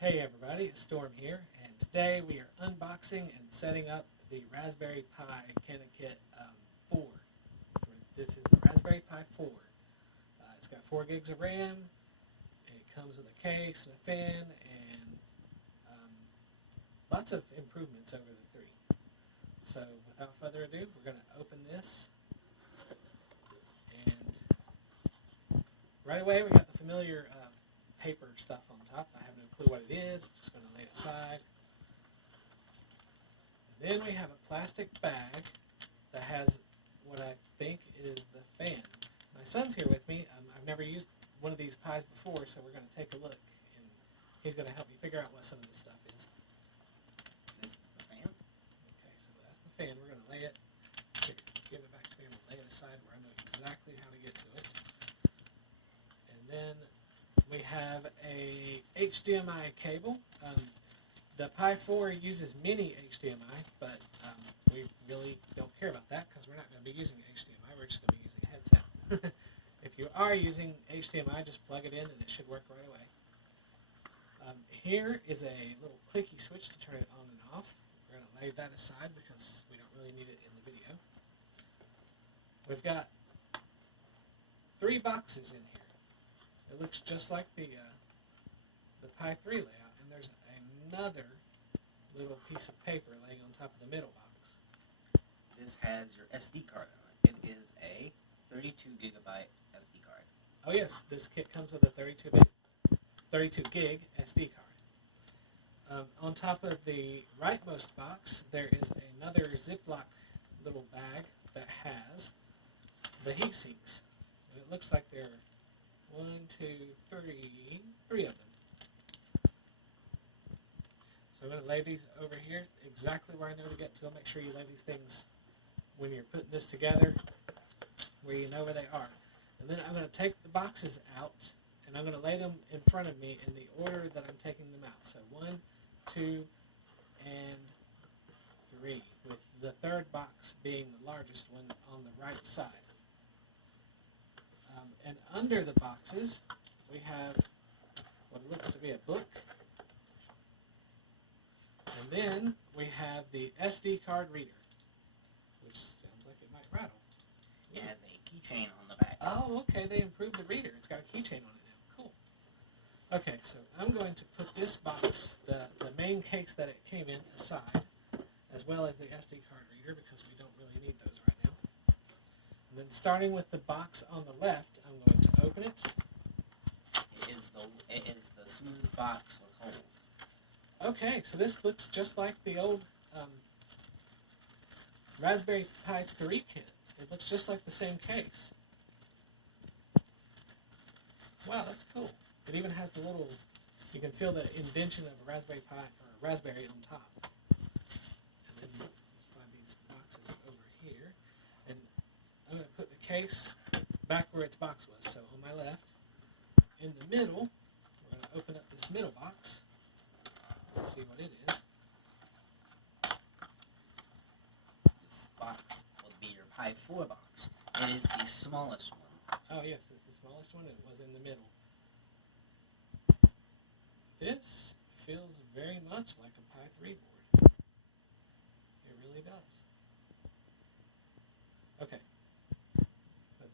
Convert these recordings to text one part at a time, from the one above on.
Hey everybody, it's Storm here, and today we are unboxing and setting up the Raspberry Pi CanaKit 4. This is the Raspberry Pi 4. It's got 4 gigs of RAM, it comes with a case and a fan, and lots of improvements over the 3. So without further ado, we're going to open this, and right away we got the familiar paper stuff on top. I have no clue what it is. Just going to lay it aside. And then we have a plastic bag that has what I think is the fan. My son's here with me. I've never used one of these pies before, so we're going to take a look, and he's going to help me figure out what some of this stuff is. This is the fan? Okay, so that's the fan. We're going to lay it. Here, give it back to me. I'm going to lay it aside where I know exactly how to get to it. And then we have a HDMI cable. The Pi 4 uses mini HDMI, but we really don't care about that because we're not going to be using HDMI. We're just going to be using a headset. If you are using HDMI, just plug it in and it should work right away. Here is a little clicky switch to turn it on and off. We're going to lay that aside because we don't really need it in the video. We've got 3 boxes in here. It looks just like the Pi 3 layout, and there's another little piece of paper laying on top of the middle box. This has your SD card on it. It is a 32 gigabyte SD card. Oh yes, this kit comes with a 32 gig SD card. On top of the rightmost box, there is another Ziploc little bag that has the heat sinks. And it looks like they're 3 of them. So I'm going to lay these over here exactly where I know to get to. Make sure you lay these things when you're putting this together where you know where they are. And then I'm going to take the boxes out and I'm going to lay them in front of me in the order that I'm taking them out. So 1, 2, and 3, with the third box being the largest one on the right side. And under the boxes, we have what looks to be a book. And then we have the SD card reader, which sounds like it might rattle. It has a keychain on the back. Oh, okay, they improved the reader. It's got a keychain on it now. Cool. Okay, so I'm going to put this box, the main case that it came in, aside, as well as the SD card reader, because we don't really need those right now. And then starting with the box on the left, I'm going to open it. It is the smooth box with holes. Okay, so this looks just like the old Raspberry Pi 3 kit. It looks just like the same case. Wow, that's cool. It even has the little, you can feel the indentation of a Raspberry Pi, or a Raspberry on top. And then slide these boxes over here. And I'm going to put the case back where its box was. So on my left, in the middle, we're going to open up this middle box. Let's see what it is. This box will be your Pi 4 box. It is the smallest one. Oh yes, it's the smallest one. It was in the middle. This feels very much like a Pi 3 board. It really does. Okay. But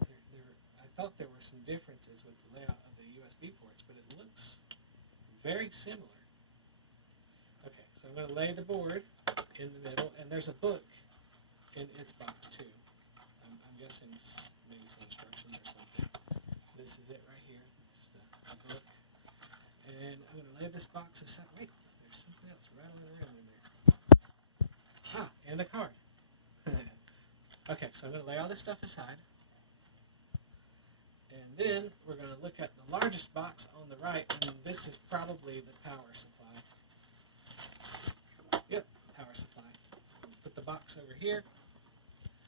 I thought there were some differences with the layout of the USB ports, but it looks very similar. Okay, so I'm going to lay the board in the middle, and there's a book in its box too. I'm guessing maybe some instructions or something. This is it right here, just a book. And I'm going to lay this box aside. Wait, there's something else rattling around in there. Ah, and a card. Okay, so I'm going to lay all this stuff aside. And then we're going to look at the largest box on the right, and this is probably the power supply. Yep, power supply. Put the box over here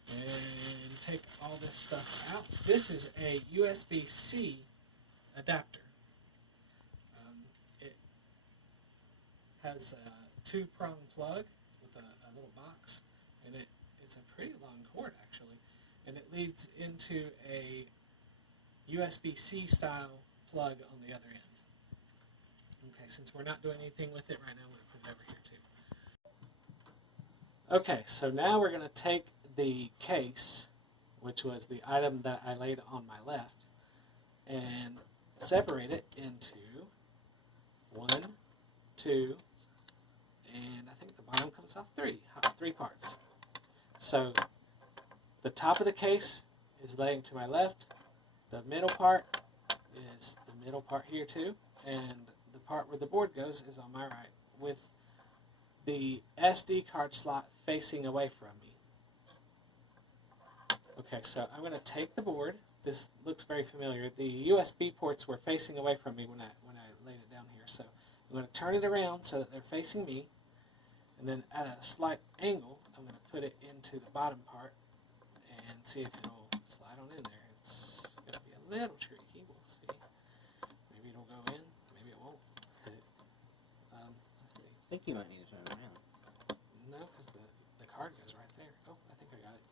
and take all this stuff out. This is a USB-C adapter. It has a 2-prong plug with a little box, and it's a pretty long cord actually, and it leads into a USB-C style plug on the other end. Okay, since we're not doing anything with it right now, I'm going to put it over here too. Okay, so now we're going to take the case, which was the item that I laid on my left, and separate it into 1, 2, and I think the bottom comes off three parts. So the top of the case is laying to my left, the middle part is the middle part here too, and the part where the board goes is on my right, with the SD card slot facing away from me. Okay, so I'm going to take the board. This looks very familiar. The USB ports were facing away from me when I laid it down here, so I'm going to turn it around so that they're facing me, and then at a slight angle, I'm going to put it into the bottom part and see if it'll slide on in there. It's going to be a little tricky. We'll see. Maybe it'll go in. Maybe it won't. Let's see. I think you might need to turn it around. No, because the card goes right there. Oh, I think I got it.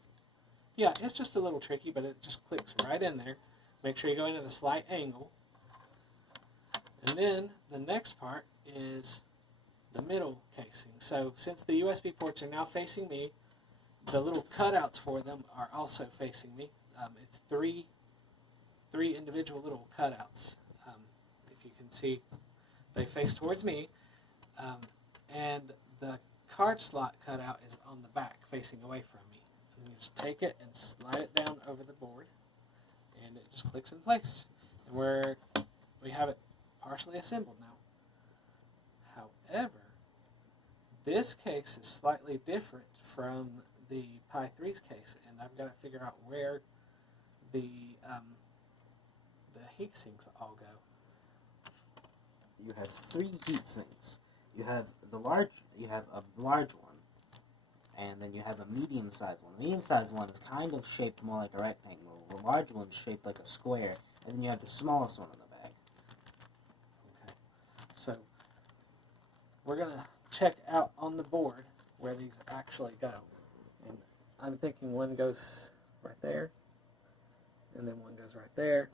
Yeah, it's just a little tricky, but it just clicks right in there. Make sure you go in at a slight angle. And then the next part is the middle casing. So since the USB ports are now facing me, the little cutouts for them are also facing me. It's three individual little cutouts. If you can see, they face towards me. And the card slot cutout is on the back, facing away from me. And you just take it and slide it down over the board, and it just clicks in place. And we have it partially assembled now. However, this case is slightly different from the Pi 3's case, and I've got to figure out where the heat sinks all go. You have 3 heat sinks. You have a large one, and then you have a medium-sized one. The medium-sized one is kind of shaped more like a rectangle. The large one is shaped like a square, and then you have the smallest one in the bag. Okay, so we're going to check out on the board where these actually go. And I'm thinking one goes right there, and then one goes right there,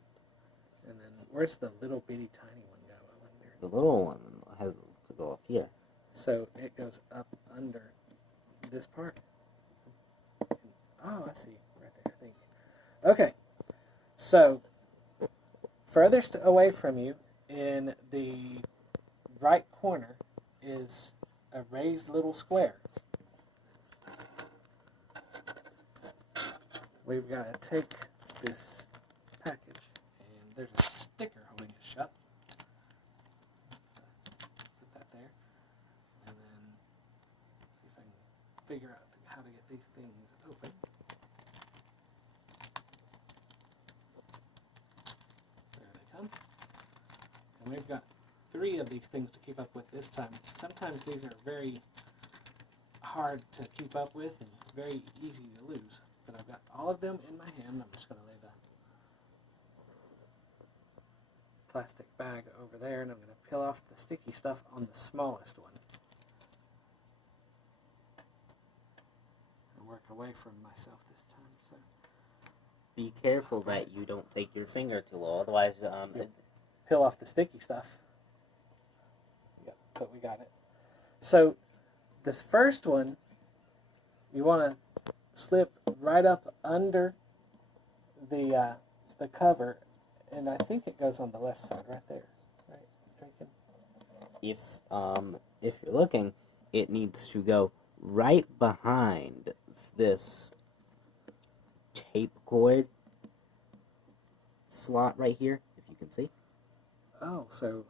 and then where's the little bitty tiny one go? I wonder. The little one has to go up here. So it goes up under this part. Oh, I see. Right there, I think. Okay. So, furthest away from you in the right corner is a raised little square. We've got to take this package, and there's a sticker holding it shut. Put that there, and then see if I can figure out how to get these things open. There they come. And we've got 3 of these things to keep up with this time. Sometimes these are very hard to keep up with and very easy to lose. But I've got all of them in my hand. I'm just going to lay the plastic bag over there, and I'm going to peel off the sticky stuff on the smallest one. And work away from myself this time. So Be careful that you don't take your finger too low, otherwise peel off the sticky stuff. Yep, but we got it. So this first one, you want to slip right up under the cover, and I think it goes on the left side right there. Right, Drinking. If you're looking, it needs to go right behind this tape cord slot right here, if you can see. Oh, so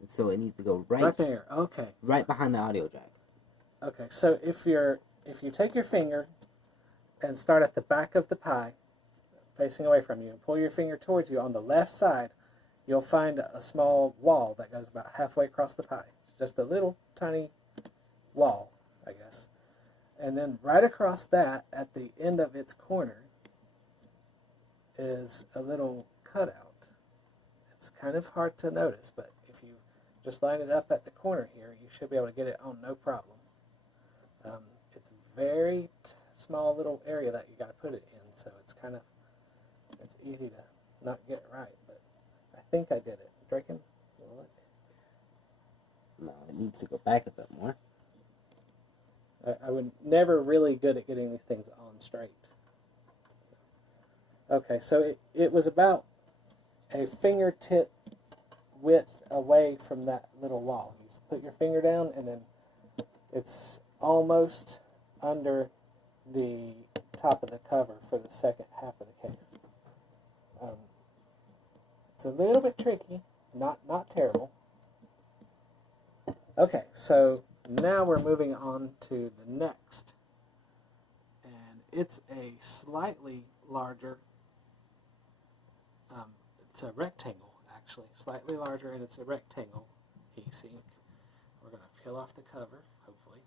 it needs to go right there. Okay. Right behind the audio jack. Okay, so if you take your finger and start at the back of the Pi, facing away from you, and pull your finger towards you on the left side, you'll find a small wall that goes about halfway across the Pi. Just a little tiny wall, I guess. And then right across that, at the end of its corner, is a little cutout. It's kind of hard to notice, but if you just line it up at the corner here, you should be able to get it on no problem. It's a very small little area that you got to put it in, so it's easy to not get it right, but I think I did it. Draken, you wanna look? No, it needs to go back a bit more. I would never really good at getting these things on straight. Okay, so it was about a fingertip width away from that little wall. You put your finger down, and then it's almost under the top of the cover for the second half of the case. It's a little bit tricky, not terrible. Okay, so now we're moving on to the next, and it's a slightly larger. It's a rectangle, actually, slightly larger, and it's a rectangle heat sink. We're going to peel off the cover, hopefully.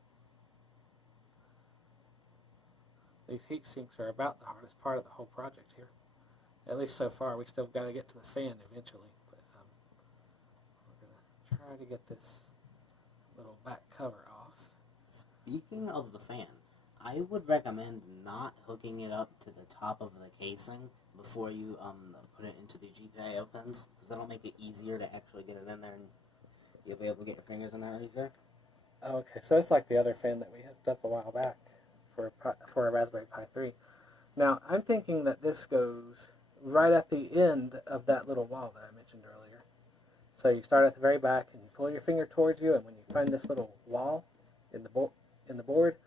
These heat sinks are about the hardest part of the whole project here. At least so far. We still got to get to the fan eventually, but we're going to try to get this little back cover off. Speaking of the fan, I would recommend not hooking it up to the top of the casing before you put it into the GPIO pins, because that'll make it easier to actually get it in there, and you'll be able to get your fingers in there easier. Oh, okay, so it's like the other fan that we hooked up a while back for a Raspberry Pi 3. Now, I'm thinking that this goes right at the end of that little wall that I mentioned earlier. So you start at the very back, and you pull your finger towards you, and when you find this little wall in the board,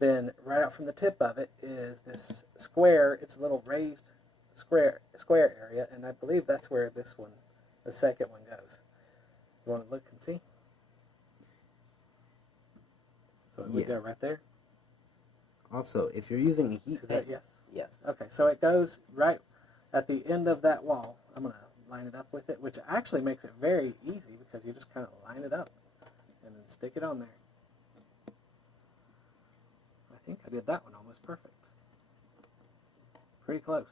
then right out from the tip of it is this square. It's a little raised square area, and I believe that's where this one, the second one, goes. You want to look and see? So it would go right there. Also, if you're using a heat Is that pad, yes? yes. Okay, so it goes right at the end of that wall. I'm going to line it up with it, which actually makes it very easy because you just kind of line it up and then stick it on there. I think I did that one almost perfect. Pretty close.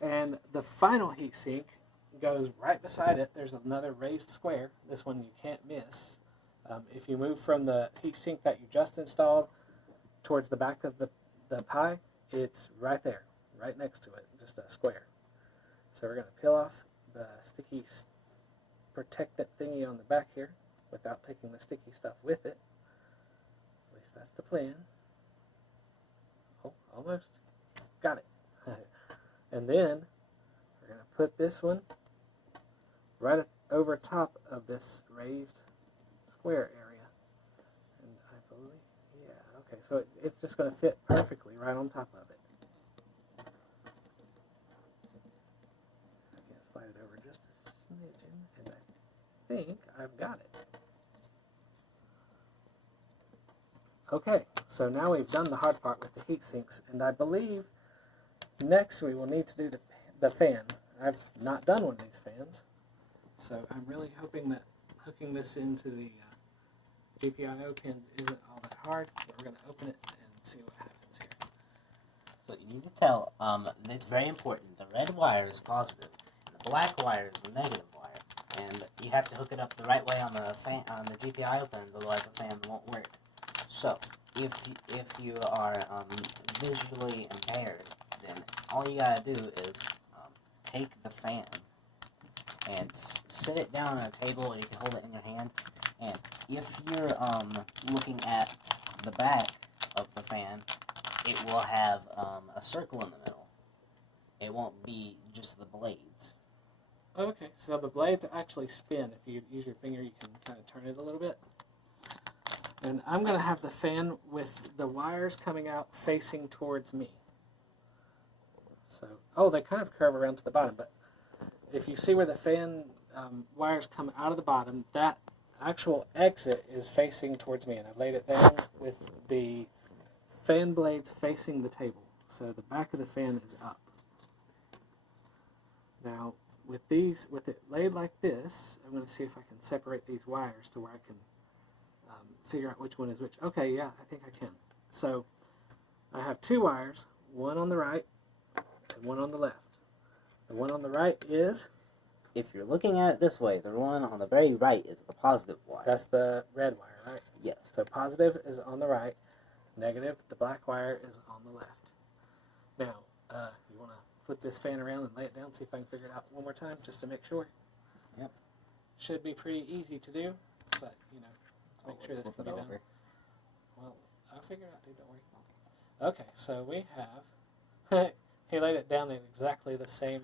And the final heat sink goes right beside it. There's another raised square. This one you can't miss. If you move from the heat sink that you just installed towards the back of the Pi, it's right there, right next to it, just a square. So we're going to peel off the sticky protectant thingy on the back here without taking the sticky stuff with it. At least that's the plan. Oh, almost. Got it. And then we're going to put this one right over top of this raised square area. And I believe, yeah, okay, so it's just going to fit perfectly right on top of it. I can slide it over just a smidgen, and I think I've got it. Okay, so now we've done the hard part with the heat sinks, and I believe next we will need to do the fan. I've not done one of these fans, so I'm really hoping that hooking this into the GPIO pins isn't all that hard. But we're going to open it and see what happens here. So you need to tell, it's very important, the red wire is positive, and the black wire is the negative wire, and you have to hook it up the right way on the fan, on the GPIO pins, otherwise the fan won't work. So, if you are visually impaired, then all you gotta do is take the fan and sit it down on a table, or you can hold it in your hand, and if you're looking at the back of the fan, it will have a circle in the middle. It won't be just the blades. Okay, so the blades actually spin. If you use your finger, you can kind of turn it a little bit. And I'm going to have the fan with the wires coming out facing towards me. So, oh, they kind of curve around to the bottom, but if you see where the fan wires come out of the bottom, that actual exit is facing towards me, and I've laid it down with the fan blades facing the table. So the back of the fan is up. Now, with it laid like this, I'm going to see if I can separate these wires to where I can figure out which one is which. Okay, yeah, I think I can. So I have two wires, one on the right and one on the left. The one on the right is? If you're looking at it this way, the one on the very right is the positive wire. That's the red wire, right? Yes. So positive is on the right, negative, the black wire, is on the left. Now, you want to flip this fan around and lay it down, see if I can figure it out one more time, just to make sure. Yep. Should be pretty easy to do. but you know, let's make sure this Flip can it be done. over. Well, I'll figure it out, dude. Don't worry. Okay, so we have. He laid it down in exactly the same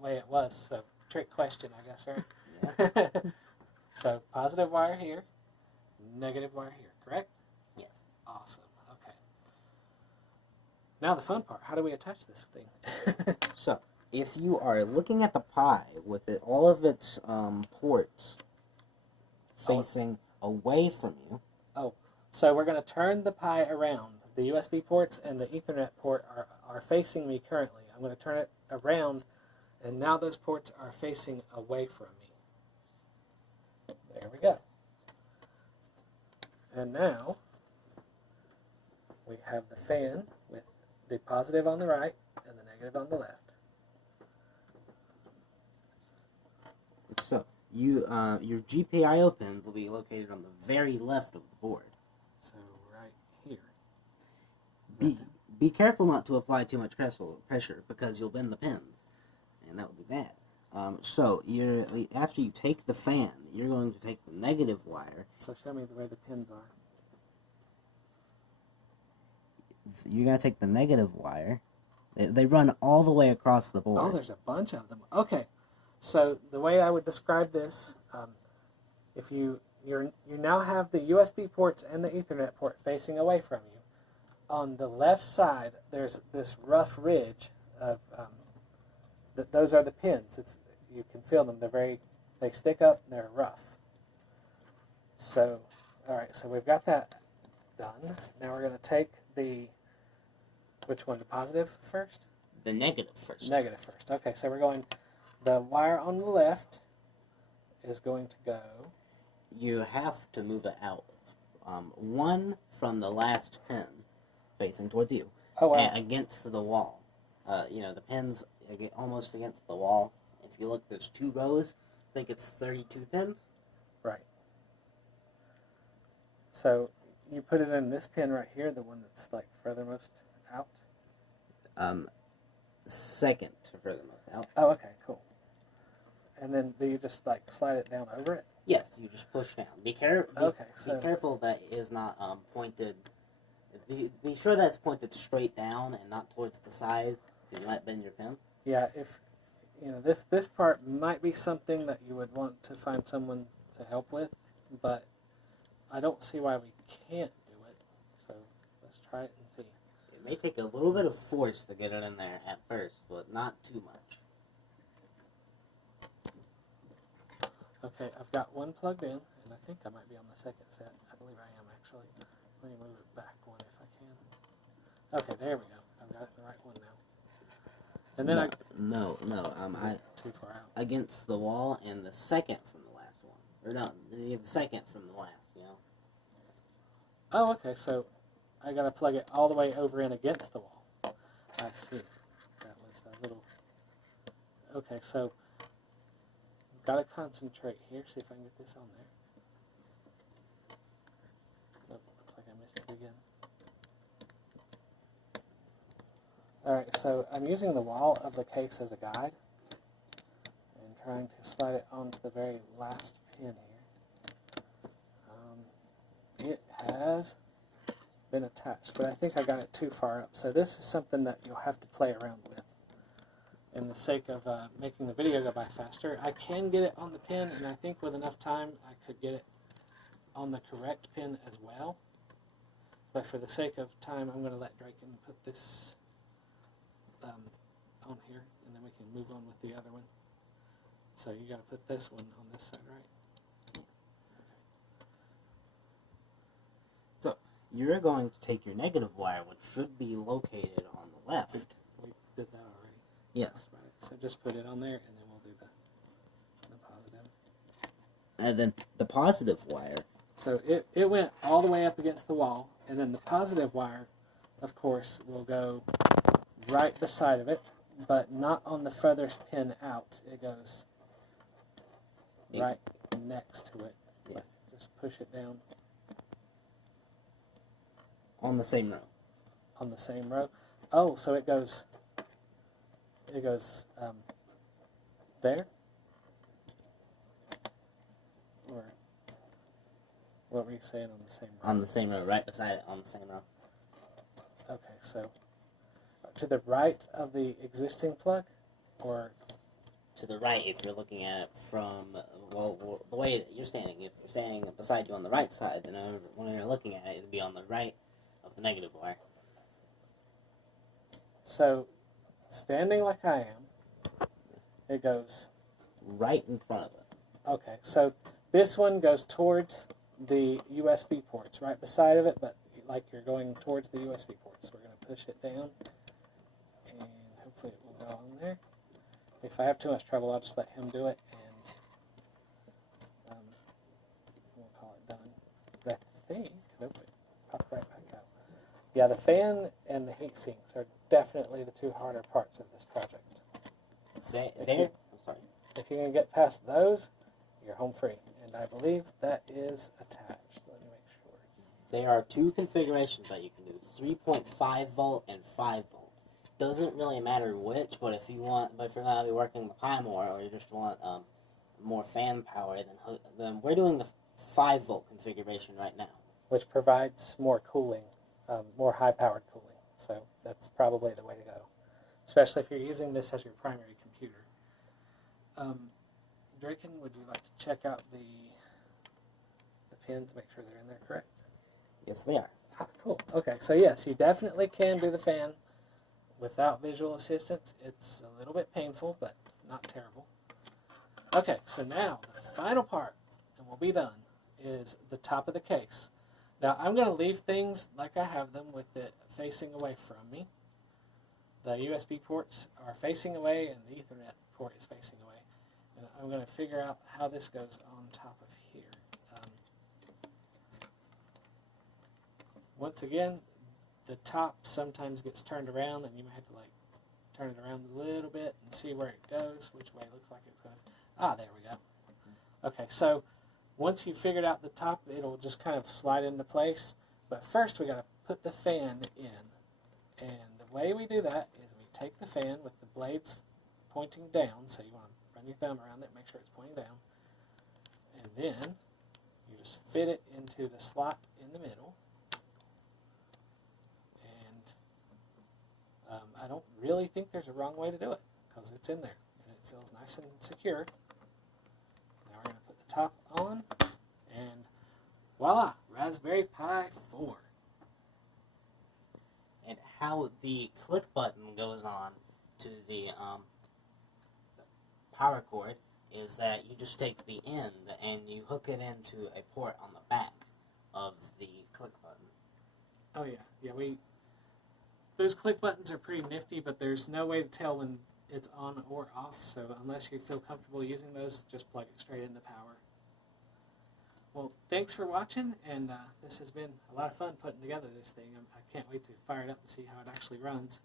way it was. So trick question, I guess, right? Yeah. So positive wire here, negative wire here. Correct? Yes. Awesome. Okay. Now the fun part. How do we attach this thing? So, if you are looking at the Pi with all of its ports facing away from you, So we're going to turn the Pi around. The USB ports and the Ethernet port are facing me currently. I'm going to turn it around, and now those ports are facing away from me. There we go. And now we have the fan with the positive on the right and the negative on the left. so your GPIO pins will be located on the very left of the board. So right here. Be careful not to apply too much pressure because you'll bend the pins, and that would be bad. So after you take the fan, you're going to take the negative wire. So show me where the pins are. You're going to take the negative wire. They run all the way across the board. Oh, there's a bunch of them. Okay, so the way I would describe this, if you now have the USB ports and the Ethernet port facing away from you. On the left side, there's this rough ridge of those are the pins. You can feel them. They stick up. And they're rough. So, all right. So we've got that done. Now we're going to take which one? The positive first? The negative first. Negative first. Okay. So we're going. The wire on the left is going to go. You have to move it out. One from the last pin, facing towards you, Oh wow. and against the wall. The pins almost against the wall. If you look, there's 2 rows. I think it's 32 pins. Right. So you put it in this pin right here, the one that's like furthermost out. Second to furthermost out. Oh, okay, cool. And then do you just like slide it down over it? Yes, you just push down. Be careful that it is not pointed. Be sure that it's pointed straight down and not towards the side. So you might bend your pin. Yeah, if this part might be something that you would want to find someone to help with, but I don't see why we can't do it. So let's try it and see. It may take a little bit of force to get it in there at first, but not too much. Okay, I've got one plugged in, and I think I might be on the second set. I believe I am, actually. Let me move it back one if I can. Okay, there we go. I've got the right one now. And then No. too far out. Against the wall and the second from the last one. Or no, the second from the last, Oh, okay, so I got to plug it all the way over in against the wall. I see. That was a little... Okay, so got to concentrate here, see if I can get this on there. Nope, looks like I missed it again. Alright, so I'm using the wall of the case as a guide and trying to slide it onto the very last pin here. It has been attached, but I think I got it too far up. So this is something that you'll have to play around with. In the sake of making the video go by faster, I can get it on the pin, and I think with enough time I could get it on the correct pin as well. But for the sake of time, I'm going to let Draken put this on here, and then we can move on with the other one. So you got to put this one on this side, right? So you're going to take your negative wire, which should be located on the left. We did that already. Yes. Right. So just put it on there, and then we'll do the positive. And then the positive wire. So it went all the way up against the wall, and then the positive wire, of course, will go right beside of it, but not on the furthest pin out. It goes right next to it. Yes. Just push it down On the same row. on the same row. Oh, so it goes there? Or What were you saying on the same row? On the same row, right beside it, on the same row. Okay, so to the right of the existing plug, or To the right, if you're looking at it from, well, the way that you're standing, if you're standing beside you on the right side, then when you're looking at it, it'd be on the right of the negative wire. so standing like I am, it goes. Right in front of it. Okay, so this one goes towards the USB ports, right beside of it, but like you're going towards the USB ports. We're going to push it down, and hopefully it will go on there. If I have too much trouble, I'll just let him do it, and we'll call it done. But I think, nope, it popped right back out. Yeah, the fan and the heat sinks are definitely the two harder parts of this project. I'm sorry. If you can get past those, you're home free. And I believe that is attached. Let me make sure. There are two configurations that you can do: 3.5 volt and 5 volt. Doesn't really matter which, but if you're going to be working the Pi more, or you just want more fan power, then we're doing the 5 volt configuration right now. Which provides more cooling, more high-powered cooling. So that's probably the way to go, especially if you're using this as your primary computer. Draken, would you like to check out the pins, make sure they're in there correct? Yes, they are. Ah, cool. Okay, so yes, you definitely can do the fan without visual assistance. It's a little bit painful, but not terrible. Okay, so now the final part, and we'll be done, is the top of the case. Now I'm going to leave things like I have them with it facing away from me. The USB ports are facing away and the Ethernet port is facing away. And I'm going to figure out how this goes on top of here. Once again, the top sometimes gets turned around and you might have to like turn it around a little bit and see where it goes, which way it looks like it's going to... Ah, there we go. Okay, so once you've figured out the top, it'll just kind of slide into place. But first we got to put the fan in. And the way we do that is we take the fan with the blades pointing down, so you want to run your thumb around it, make sure it's pointing down. And then you just fit it into the slot in the middle. And I don't really think there's a wrong way to do it, because it's in there and it feels nice and secure. Now we're going to put the top on, and voila, Raspberry Pi 4. And how the click button goes on to the power cord is that you just take the end and you hook it into a port on the back of the click button. Oh yeah, those click buttons are pretty nifty, but there's no way to tell when it's on or off, so unless you feel comfortable using those, just plug it straight into power. Well, thanks for watching, and this has been a lot of fun putting together this thing. I can't wait to fire it up and see how it actually runs.